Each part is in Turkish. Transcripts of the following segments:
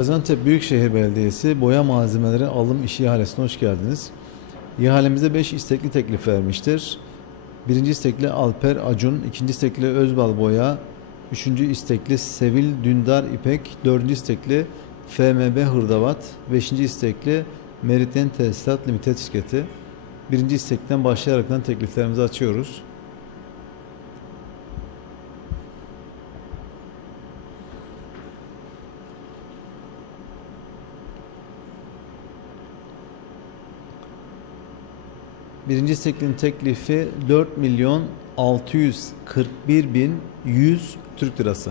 Gaziantep Büyükşehir Belediyesi boya malzemeleri alım işi ihalesine hoş geldiniz. İhalemizde 5 istekli teklif vermiştir. Birinci istekli Alper Acun, ikinci istekli Özbal Boya, üçüncü istekli Sevil Dündar İpek, dördüncü istekli FMB Hırdavat, beşinci istekli Merityen Tesisat Limited şirketi. Birinci istekten başlayaraktan tekliflerimizi açıyoruz. Birinci isteklinin teklifi 4 milyon 641 bin 100 Türk lirası.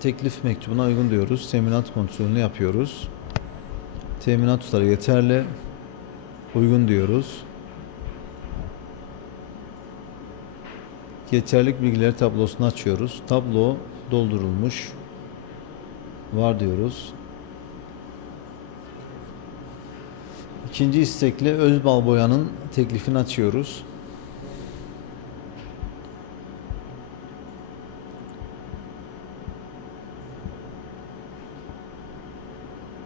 Teklif mektubuna uygun diyoruz. Teminat kontrolünü yapıyoruz. Teminat tutarı yeterli. Uygun diyoruz. Yeterlik bilgileri tablosunu açıyoruz. Tablo doldurulmuş. Var diyoruz. İkinci istekle Özbal Boya'nın teklifini açıyoruz.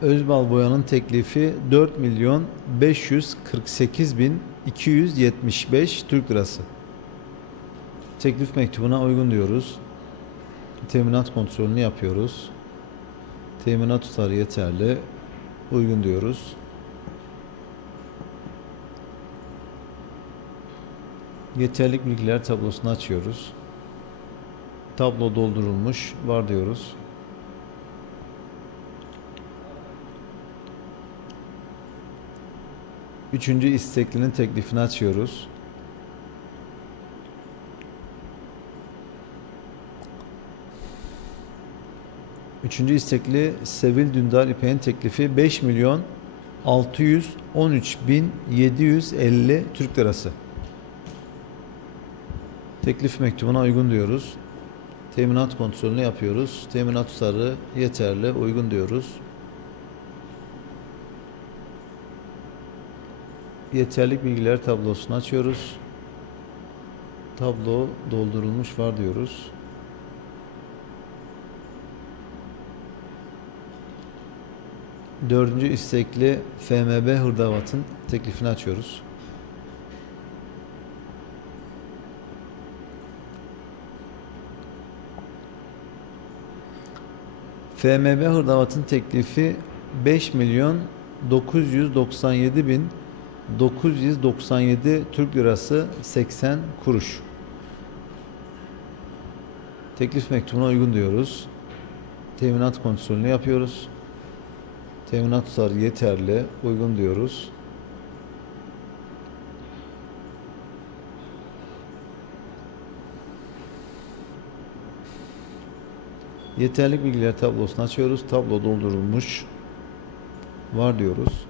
Özbal Boya'nın teklifi 4 milyon 548 bin 275 Türk lirası. Teklif mektubuna uygun diyoruz. Teminat kontrolünü yapıyoruz. Teminat tutarı yeterli. Uygun diyoruz. Yeterlik bilgiler tablosunu açıyoruz. Tablo doldurulmuş var diyoruz. Üçüncü isteklinin teklifini açıyoruz. Üçüncü istekli Sevil Dündar İpek'in teklifi 5 milyon 613 bin 750 Türk lirası. Teklif mektubuna uygun diyoruz. Teminat kontrolünü yapıyoruz. Teminat tutarı yeterli, uygun diyoruz. Yeterlik bilgiler tablosunu açıyoruz. Tablo doldurulmuş var diyoruz. Dördüncü istekli FMB Hırdavat'ın teklifini açıyoruz. FMB Hırdavat'ın teklifi 5 milyon 997 bin 997 Türk lirası 80 kuruş. Teklif mektubuna uygun diyoruz. Teminat kontrolünü yapıyoruz. Teminat tutarı yeterli, uygun diyoruz. Yeterlik bilgiler tablosunu açıyoruz. Tablo doldurulmuş. Var diyoruz.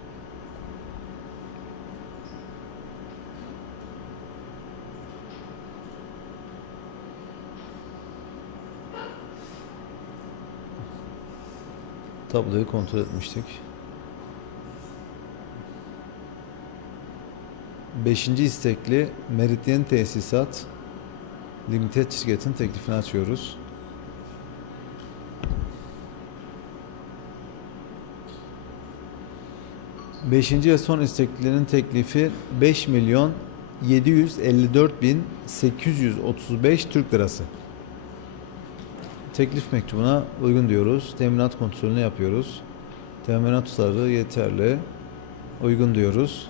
Tabloyu kontrol etmiştik. Beşinci istekli Merityen Tesisat Limited şirketin teklifini açıyoruz. Beşinci ve son isteklilerin teklifi 5 milyon 754 bin 835 Türk lirası. Teklif mektubuna uygun diyoruz. Teminat kontrolünü yapıyoruz. Teminat tutarı yeterli. Uygun diyoruz.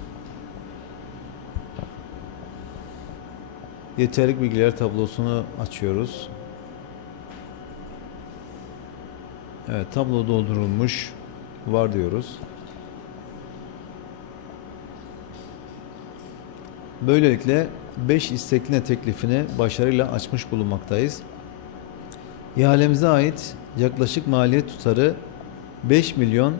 Yeterlik bilgiler tablosunu açıyoruz. Evet tablo doldurulmuş. Var diyoruz. Böylelikle 5 istekline teklifini başarıyla açmış bulunmaktayız. İhalemize ait yaklaşık maliyet tutarı 5 milyon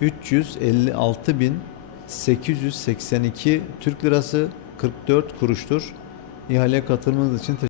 356 bin 882 Türk lirası 44 kuruştur. İhaleye katılmanız için teşekkür